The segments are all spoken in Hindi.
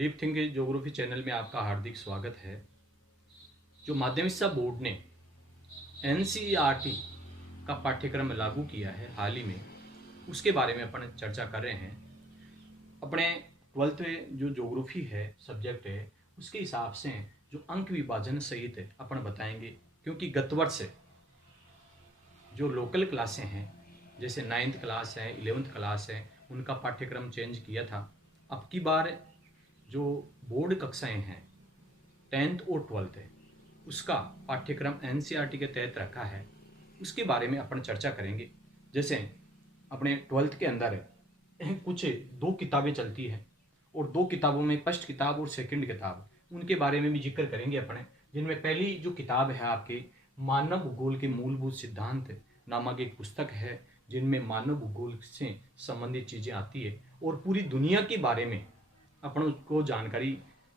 डीप थिंक ज्योग्राफी चैनल में आपका हार्दिक स्वागत है। जो माध्यमिक शिक्षा बोर्ड ने एनसीईआरटी का पाठ्यक्रम लागू किया है हाल ही में, उसके बारे में अपन चर्चा कर रहे हैं। अपने 12th में जो ज्योग्राफी है सब्जेक्ट है, उसके हिसाब से जो अंक विभाजन सहित है अपन बताएंगे, क्योंकि गत वर्ष जो लोकल क्लासें हैं जैसे 9th क्लास है, 11th क्लास है, उनका पाठ्यक्रम चेंज किया था। अब की बार जो बोर्ड कक्षाएं हैं 10th और 12th है, उसका पाठ्यक्रम एनसीईआरटी के तहत रखा है। उसके बारे में अपन चर्चा करेंगे। जैसे अपने 12th के अंदर कुछ 2 किताबें चलती हैं और 2 किताबों में फर्स्ट किताब और सेकंड किताब, उनके बारे में भी जिक्र करेंगे अपने। जिनमें पहली जो किताब है आपके मानव भूगोल के मूलभूत सिद्धांत नामक एक पुस्तक है, जिनमें मानव भूगोल से संबंधित चीज़ें आती है और पूरी दुनिया के बारे में अपन उसको जानकारी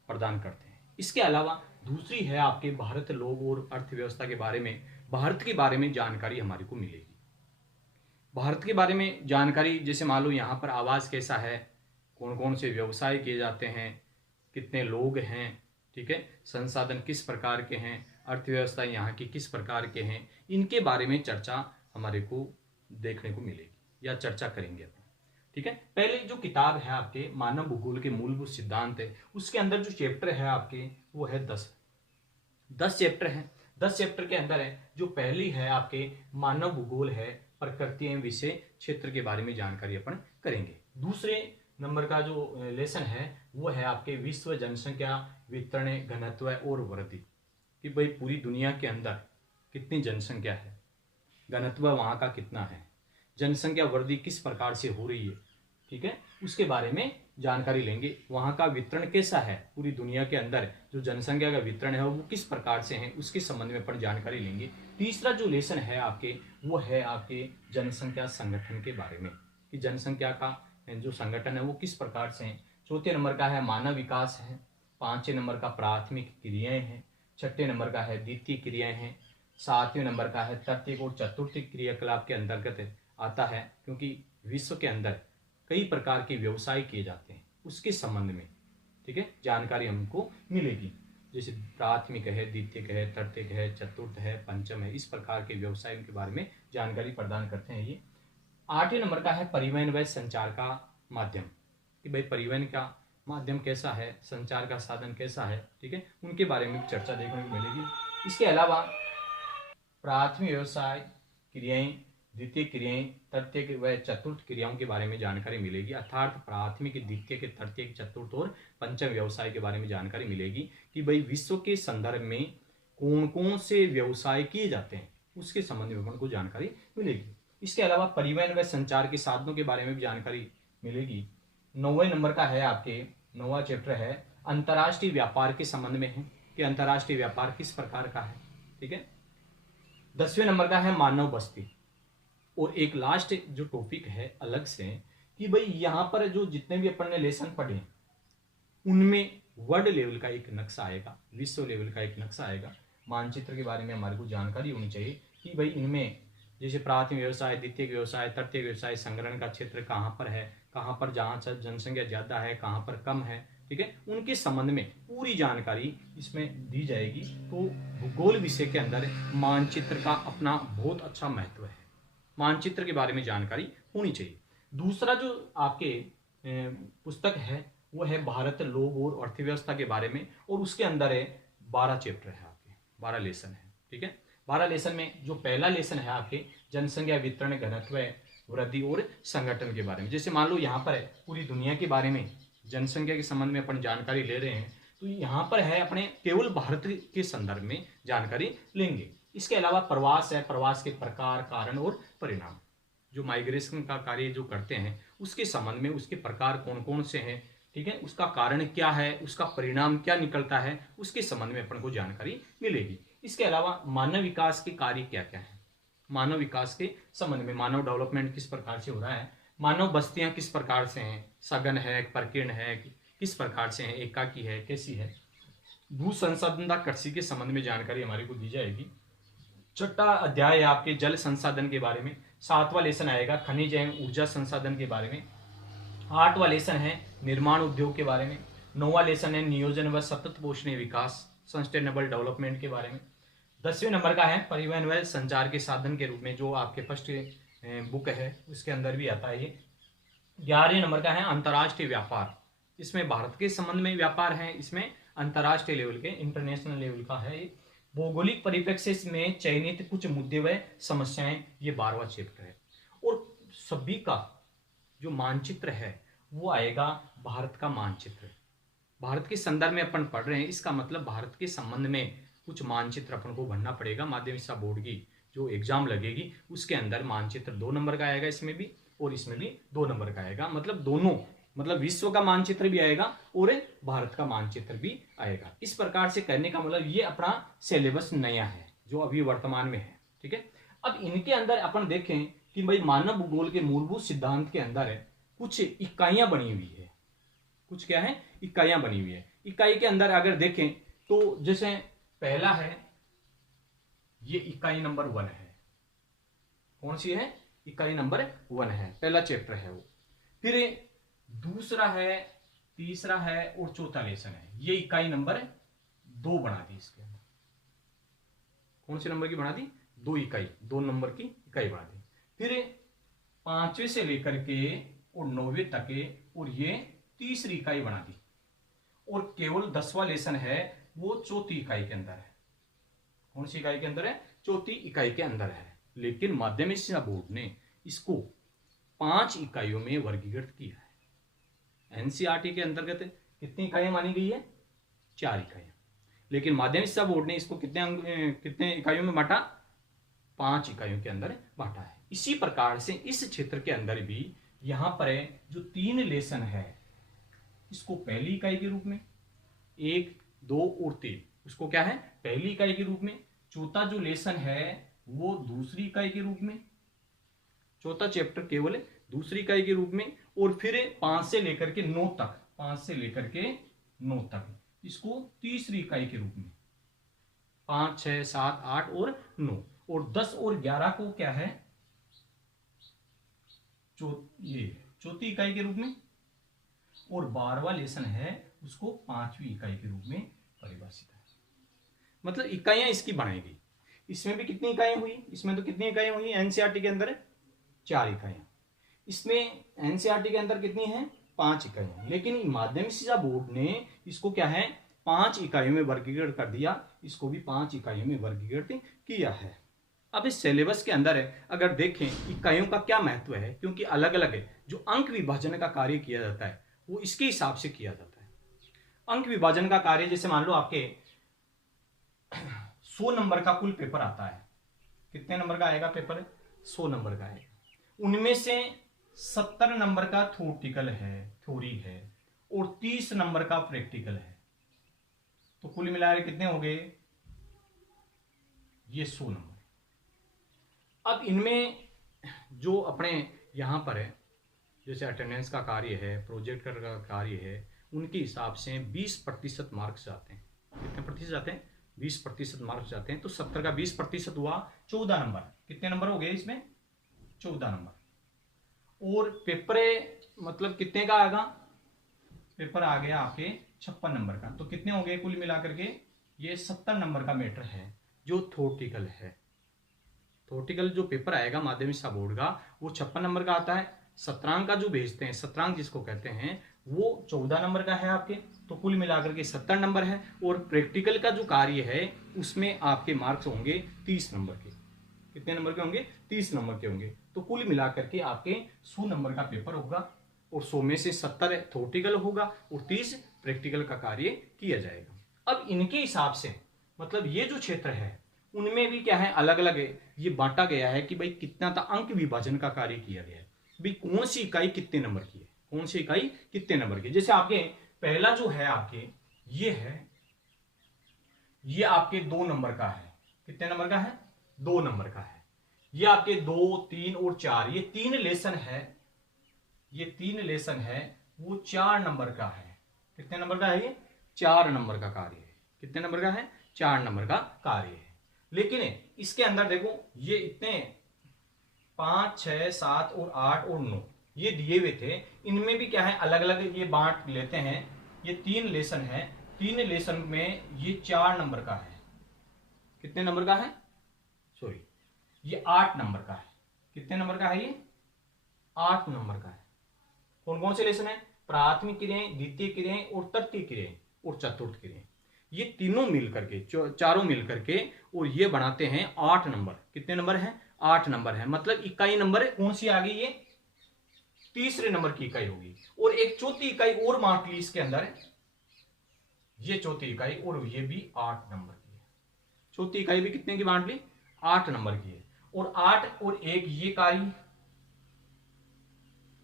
प्रदान करते हैं। इसके अलावा दूसरी है आपके भारत, लोग और अर्थव्यवस्था के बारे में, भारत के बारे में जानकारी हमारे को मिलेगी। भारत के बारे में जानकारी, जैसे मान लो यहाँ पर आवास कैसा है, कौन कौन से व्यवसाय किए जाते हैं, कितने लोग हैं, ठीक है, संसाधन किस प्रकार के हैं, अर्थव्यवस्था यहाँ की किस प्रकार के हैं, इनके बारे में चर्चा हमारे को देखने को मिलेगी या चर्चा करेंगे अपन। ठीक है, पहले जो किताब है आपके मानव भूगोल के मूलभूत सिद्धांत है, उसके अंदर जो चैप्टर है आपके वो है 10 चैप्टर हैं। 10 चैप्टर के अंदर है जो पहली है आपके मानव भूगोल है, प्रकृति एवं विषय क्षेत्र के बारे में जानकारी अपन करेंगे। दूसरे नंबर का जो लेसन है वो है आपके विश्व जनसंख्या वितरण, घनत्व और वृद्धि, कि भाई पूरी दुनिया के अंदर कितनी जनसंख्या है, घनत्व वहाँ का कितना है, जनसंख्या वृद्धि किस प्रकार से हो रही है, ठीक है, उसके बारे में जानकारी लेंगे। वहाँ का वितरण कैसा है, पूरी दुनिया के अंदर जो जनसंख्या का वितरण है वो किस प्रकार से है, उसके संबंध में अपन जानकारी लेंगे। तीसरा जो लेसन है आपके वो है आपके जनसंख्या संगठन के बारे में, कि जनसंख्या का जो संगठन है वो किस प्रकार से है। चौथे नंबर का है मानव विकास है। 5वें नंबर का प्राथमिक क्रियाएं हैं। 6ठे नंबर का है द्वितीय क्रियाएं हैं। 7वें नंबर का है तृतीयक और चतुर्थिक क्रियाकलाप के अंतर्गत आता है, क्योंकि विश्व के अंदर कई प्रकार के व्यवसाय किए जाते हैं, उसके संबंध में, ठीक है, जानकारी हमको मिलेगी। जैसे प्राथमिक है, द्वितीयक है, तृतीयक है, चतुर्थ है, पंचम है, इस प्रकार के व्यवसाय के बारे में जानकारी प्रदान करते हैं ये। 8वें नंबर का है परिवहन व संचार का माध्यम, कि भाई परिवहन का माध्यम कैसा है, संचार का साधन कैसा है, ठीक है, उनके बारे में चर्चा देखने को मिलेगी। इसके अलावा प्राथमिक व्यवसाय क्रियाएं, द्वितीय क्रियाएं, तृतीयक व चतुर्थ क्रियाओं के बारे में जानकारी मिलेगी, अर्थात प्राथमिक, द्वितीयक, तृतीयक, चतुर्थ और पंचम व्यवसाय के बारे में जानकारी मिलेगी, कि भाई विश्व के संदर्भ में कौन कौन से व्यवसाय किए जाते हैं, उसके संबंध में अपन को जानकारी मिलेगी। इसके अलावा परिवहन व संचार के साधनों के बारे में भी जानकारी मिलेगी। 9वें नंबर का है आपके 9वां चैप्टर है अंतर्राष्ट्रीय व्यापार के संबंध में है, कि अंतर्राष्ट्रीय व्यापार किस प्रकार का है, ठीक है। 10वें नंबर का है मानव बस्ती। और एक लास्ट जो टॉपिक है अलग से, कि भाई यहाँ पर जो जितने भी अपन ने लेसन पढ़े उनमें वर्ल्ड लेवल का एक नक्शा आएगा, विश्व लेवल का एक नक्शा आएगा। मानचित्र के बारे में हमारे को जानकारी होनी चाहिए, कि भाई इनमें जैसे प्राथमिक व्यवसाय, द्वितीयक व्यवसाय, तृतीयक व्यवसाय, संग्रहण का क्षेत्र कहाँ पर है, कहाँ पर जहाँ जनसंख्या ज्यादा है, कहाँ पर कम है, ठीक है, उनके संबंध में पूरी जानकारी इसमें दी जाएगी। तो भूगोल विषय के अंदर मानचित्र का अपना बहुत अच्छा महत्व है, मानचित्र के बारे में जानकारी होनी चाहिए। दूसरा जो आपके पुस्तक है वो है भारत, लोग और अर्थव्यवस्था के बारे में, और उसके अंदर है 12 चैप्टर है आपके, 12 लेसन है, ठीक है। 12 लेसन में जो पहला लेसन है आपके जनसंख्या वितरण, घनत्व, वृद्धि और संगठन के बारे में। जैसे मान लो यहाँ पर है पूरी दुनिया के बारे में, जनसंख्या के संबंध में अपन जानकारी ले रहे हैं, तो यहाँ पर है अपने केवल भारत के संदर्भ में जानकारी लेंगे। इसके अलावा प्रवास है, प्रवास के प्रकार, कारण और परिणाम, जो माइग्रेशन का कार्य जो करते हैं उसके संबंध में, उसके प्रकार कौन कौन से हैं, ठीक है, उसका कारण क्या है, उसका परिणाम क्या निकलता है, उसके संबंध में अपन को जानकारी मिलेगी। इसके अलावा मानव विकास के कार्य क्या क्या है, मानव विकास के संबंध में, मानव डेवलपमेंट किस प्रकार से हो रहा है, मानव बस्तियां किस प्रकार से हैं, सघन है, प्रकीर्ण है, किस प्रकार से है, एकाकी है, कैसी है। भू संसाधन कृषि के संबंध में जानकारी हमारे को दी जाएगी। 6ठा अध्याय है आपके जल संसाधन के बारे में। 7वां लेसन आएगा खनिज एवं ऊर्जा संसाधन के बारे में। 8वां लेसन है निर्माण उद्योग के बारे में। 9वां लेसन है नियोजन व सतत पोषणीय विकास, सस्टेनेबल डेवलपमेंट के बारे में। 10वें नंबर का है परिवहन व संचार के साधन के रूप में, जो आपके फर्स्ट बुक है उसके अंदर भी आता है ये। 11वें नंबर का है अंतर्राष्ट्रीय व्यापार, इसमें भारत के संबंध में व्यापार है, इसमें अंतर्राष्ट्रीय लेवल के इंटरनेशनल लेवल का है। भौगोलिक परिप्रेक्ष्य में चयनित कुछ मुद्दे व समस्याएं, ये 12वां चैप्टर है। और सभी का जो मानचित्र है वो आएगा भारत का मानचित्र। भारत के संदर्भ में अपन पढ़ रहे हैं, इसका मतलब भारत के संबंध में कुछ मानचित्र अपन को बनना पड़ेगा। माध्यमिक शिक्षा बोर्ड की जो एग्जाम लगेगी उसके अंदर मानचित्र 2 नंबर का आएगा, इसमें भी और इसमें भी 2 नंबर का आएगा। मतलब दोनों, मतलब विश्व का मानचित्र भी आएगा और भारत का मानचित्र भी आएगा। इस प्रकार से करने का मतलब ये अपना सिलेबस नया है जो अभी वर्तमान में है, ठीक है। अब इनके अंदर अपन देखें कि भाई मानव भूगोल के मूलभूत सिद्धांत के अंदर है कुछ इकाइयां बनी हुई है। कुछ क्या है? इकाइयां बनी हुई है। इकाई के अंदर अगर देखें तो जैसे पहला है, ये इकाई नंबर 1 है। कौन सी है? इकाई नंबर 1 है, पहला चैप्टर है वो। फिर दूसरा है, तीसरा है और चौथा लेसन है, ये इकाई नंबर 2 बना दी। इसके अंदर कौन से नंबर की बना दी? 2 इकाई, 2 नंबर की इकाई बना दी। फिर 5वें से लेकर के और 9वें तक के, और ये तीसरी इकाई बना दी। और केवल 10वां लेसन है वो चौथी इकाई के अंदर है। कौन सी इकाई के अंदर है? चौथी इकाई के अंदर है। लेकिन माध्यमिक शिक्षा बोर्ड ने इसको 5 इकाइयों में वर्गीकृत किया है। एनसीईआरटी के अंतर्गत कितनी इकाइयां मानी गई है? 4 इकाइयां। लेकिन माध्यमिक शिक्षा बोर्ड ने इसको कितने इकाइयों में बांटा? 5 इकाइयों के अंदर बांटा है। इसी प्रकार से इस क्षेत्र के अंदर भी यहां पर जो 3 लेसन है, इसको पहली इकाई के रूप में, 1, 2 और 3, उसको क्या है? पहली इकाई के रूप में। चौथा जो लेसन है वो दूसरी इकाई के रूप में, चौथा चैप्टर केवल दूसरी इकाई के रूप में। और फिर 5 से लेकर के 9 तक, 5 से लेकर के 9 तक इसको तीसरी इकाई के रूप में। 5, 6, 7, 8 और 9, और 10 और 11 को क्या है? ये चौथी इकाई के रूप में। और 12वां लेसन है उसको 5वीं इकाई के रूप में परिभाषित है। मतलब इकाइयां इसकी बनाएगी। इसमें भी कितनी इकाइयां हुई? इसमें तो कितनी इकाइयां हुई? एनसीईआरटी के अंदर 4 इकाइयां। इसमें एनसीईआरटी के अंदर कितनी है? 5 इकाइयां। लेकिन माध्यमिक शिक्षा बोर्ड ने इसको क्या है? 5 इकाइयों में वर्गीकृत कर दिया। इसको भी 5 इकाइयों में वर्गीकृत किया है। अब इस सिलेबस के अंदर है, अगर देखें इकाइयों का क्या महत्व है, क्योंकि अलग अलग है। जो अंक विभाजन का कार्य किया जाता है वो इसके हिसाब से किया जाता है। अंक विभाजन का कार्य, जैसे मान लो आपके 100 नंबर का कुल पेपर आता है। कितने नंबर का आएगा पेपर? 100 नंबर का है। उनमें से 70 नंबर का थ्योरेटिकल है, थ्योरी है, और 30 नंबर का प्रैक्टिकल है। तो कुल मिलाकर कितने हो गए? ये 100 नंबर। अब इनमें जो अपने यहां पर है, जैसे अटेंडेंस का कार्य है, प्रोजेक्ट का कार्य है, उनके हिसाब से 20% मार्क्स आते हैं। कितने प्रतिशत आते हैं? 20% मार्क्स जाते हैं। तो 70 का 20% हुआ 14 नंबर। कितने नंबर हो गए इसमें? 14 नंबर। और पेपर मतलब कितने का आएगा? पेपर आ गया आपके 56 नंबर का। तो कितने हो गए कुल मिलाकर के? ये 70 नंबर का मैटर है जो थ्योरेटिकल है। थ्योरेटिकल जो पेपर आएगा माध्यमिक शिक्षा बोर्ड का वो 56 नंबर का आता है। सत्रांक का जो भेजते हैं, सत्रांक जिसको कहते हैं, वो 14 नंबर का है आपके। तो कुल मिलाकर के 70 नंबर है। और प्रैक्टिकल का जो कार्य है उसमें आपके मार्क्स होंगे 30 नंबर के। कितने नंबर के होंगे? 30 नंबर के होंगे। तो कुल मिलाकर के आपके 100 नंबर का पेपर होगा, और 100 में से 70 थ्योरेटिकल होगा और 30 प्रैक्टिकल का कार्य किया जाएगा। अब इनके हिसाब से मतलब ये जो क्षेत्र है उनमें भी क्या है? अलग अलग है। ये बांटा गया है कि भाई कितना था अंक विभाजन का कार्य किया गया है, भाई कौन सी इकाई कितने नंबर की है, कौन सी इकाई कितने नंबर की। जैसे आपके पहला जो है आपके ये है, ये आपके 2 नंबर का है। कितने नंबर का है? 2 नंबर का है। ये आपके 2, 3 और 4, ये 3 लेसन है। ये 3 लेसन है वो 4 नंबर का है। कितने नंबर का है? ये 4 नंबर का कार्य है। कितने नंबर का है? 4 नंबर का कार्य है। लेकिन इसके अंदर देखो ये इतने 5, 6, 7 और 8 और 9 ये दिए हुए थे। इनमें भी क्या है? अलग अलग ये बांट लेते हैं ये 3 लेसन है, 3 लेसन में ये 4 नंबर का है। कितने नंबर का है? सॉरी, ये 8 नंबर का है। कितने नंबर का है ये? 8 नंबर का है। कौन कौन से लेसन है? प्राथमिक क्रियाएं, द्वितीय क्रियाएं और तृतीय क्रियाएं और चतुर्थ क्रियाएं। ये तीनों मिल करके, चारों मिल करके और ये बनाते हैं 8 नंबर। कितने नंबर है? 8 नंबर है। मतलब इकाई नंबर कौन सी आ गई? ये तीसरे नंबर की इकाई होगी। और एक चौथी इकाई और बांट ली इसके अंदर, ये चौथी इकाई, और ये भी 8 नंबर की है। चौथी इकाई भी कितने की बांट ली? 8 नंबर की है। और 8 और 1 ये इकाई,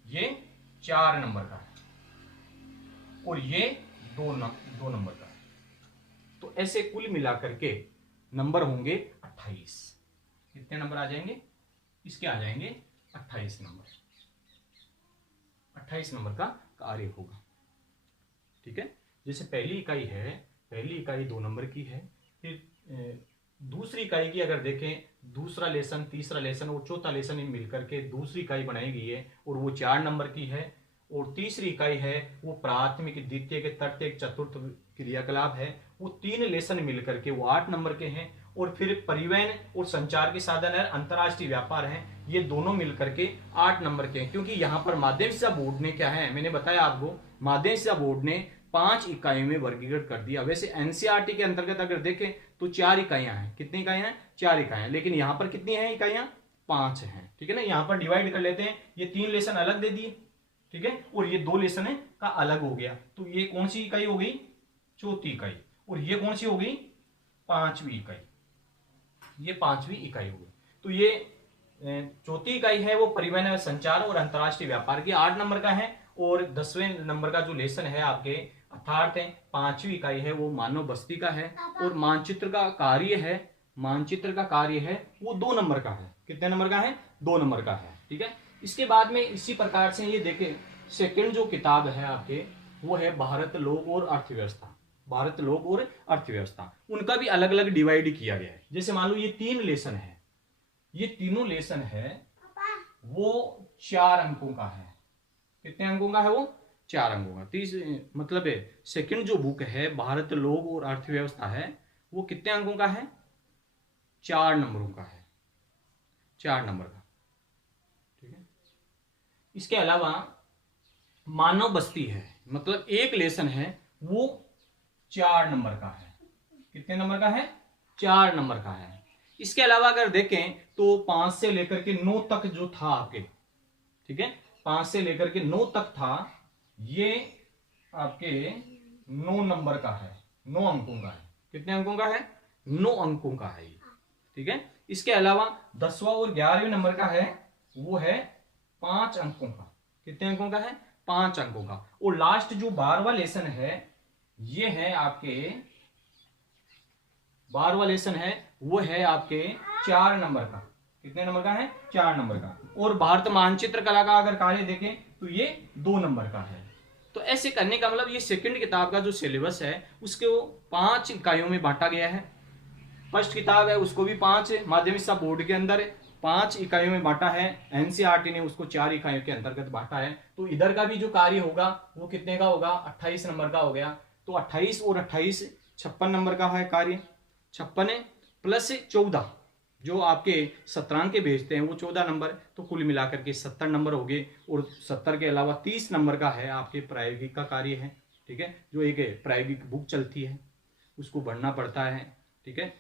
ये 4 नंबर का है, और ये 2 नंबर का है। तो ऐसे कुल मिलाकर के नंबर होंगे 28। कितने नंबर आ जाएंगे? इसके आ जाएंगे 28 नंबर। 28 नंबर का कार्य होगा। ठीक है। जैसे पहली इकाई है, पहली इकाई 2 नंबर की है। फिर दूसरी इकाई की अगर देखें, दूसरा लेसन, तीसरा लेसन और चौथा लेसन मिलकर के दूसरी इकाई बनाई गई है, और वो 4 नंबर की है। और तीसरी इकाई है वो प्राथमिक, द्वितीय के तृतीय चतुर्थ क्रियाकलाप है। वो 3 लेसन मिलकर के वो 8 नंबर के हैं। और फिर परिवहन और संचार के साधन है, अंतर्राष्ट्रीय व्यापार है, ये दोनों मिलकर के 8 नंबर के हैं। क्योंकि यहाँ पर माध्यमिक शिक्षा बोर्ड ने क्या है, मैंने बताया आपको, माध्यमिक शिक्षा बोर्ड ने 5 इकाइयों में वर्गीकृत कर दिया। वैसे एनसीईआरटी के अंतर्गत अगर देखें तो 4 इकाइयां हैं। कितनी इकाइयां हैं? 4 इकाइयां। लेकिन यहाँ पर कितनी है इकाइयां? 5 हैं। ठीक है ना। यहाँ पर डिवाइड कर लेते हैं। ये 3 लेसन अलग दे दिए, ठीक है, और ये 2 लेसन है का अलग हो गया। तो ये कौन सी इकाई हो गई? चौथी इकाई। और ये कौन सी हो गई? 5वीं इकाई। ये 5वीं इकाई हो गई। तो ये चौथी इकाई है वो परिवहन, संचार और अंतर्राष्ट्रीय व्यापार की 8 नंबर का है। और 10वें नंबर का जो लेसन है आपके अर्थात 5वीं इकाई है वो मानव बस्ती का है। और मानचित्र का कार्य है, मानचित्र का कार्य है वो 2 नंबर का है। कितने नंबर का है? 2 नंबर का है। ठीक है। इसके बाद में इसी प्रकार से ये देखें, सेकंड जो किताब है आपके वो है भारत, लोग और अर्थव्यवस्था। भारत, लोग और अर्थव्यवस्था, उनका भी अलग अलग डिवाइड किया गया है। जैसे मान लो ये 3 लेसन है, ये तीनों लेसन है वो 4 अंकों का है। कितने अंकों का है वो? 4 अंकों का। मतलब है सेकंड जो बुक है भारत, लोग और अर्थव्यवस्था है वो कितने अंकों का है? 4 नंबरों का है। 4 नंबर का। ठीक है। इसके अलावा मानव बस्ती है, मतलब एक लेसन है वो 4 नंबर का है। कितने नंबर का है? 4 नंबर का है। इसके अलावा अगर देखें तो 5 से लेकर के 9 तक जो था आपके, ठीक है, 5 से लेकर के 9 तक था, ये आपके 9 नंबर का है, 9 अंकों का है। कितने अंकों का है? 9 अंकों का है ये। ठीक है। इसके अलावा 10वां और 11वें नंबर का है वो है 5 अंकों का। कितने अंकों का है? 5 अंकों का। और लास्ट जो 12वां लेसन है ये है आपके, 12वां लेसन है वो है आपके 4 नंबर का। कितने नंबर का है? 4 नंबर का। और भारत मानचित्र कला का अगर कार्य देखें तो ये 2 नंबर का है। तो ऐसे करने का मतलब ये सेकंड किताब का जो सिलेबस है उसको 5 इकाइयों में बांटा गया है। फर्स्ट किताब है उसको भी 5 माध्यमिक शिक्षा बोर्ड के अंदर 5 इकाइयों में बांटा है। एनसीईआरटी ने उसको 4 इकाइयों के अंतर्गत बांटा है। तो इधर का भी जो कार्य होगा वो कितने का होगा? 28 नंबर का हो गया। तो 28 और 28 56 नंबर का है कार्य। 56 प्लस 14 जो आपके 17 के भेजते हैं वो 14 नंबर। तो कुल मिलाकर के 70 नंबर हो गए। और 70 के अलावा 30 नंबर का है आपके प्रायोगिक का कार्य है। ठीक है। जो एक प्रायोगिक बुक चलती है उसको पढ़ना पड़ता है। ठीक है।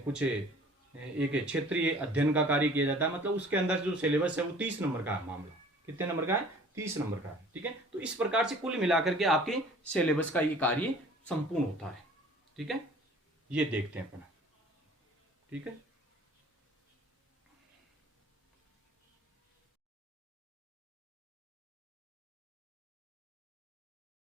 कुछ एक क्षेत्रीय अध्ययन का कार्य किया जाता है। मतलब उसके अंदर जो सिलेबस है वो 30 नंबर का है मामला। कितने नंबर का है? 30 नंबर का है। ठीक है। तो इस प्रकार से कुल मिलाकर के आपके सिलेबस का ये कार्य संपूर्ण होता है। ठीक है। ये देखते हैं अपना। ठीक है।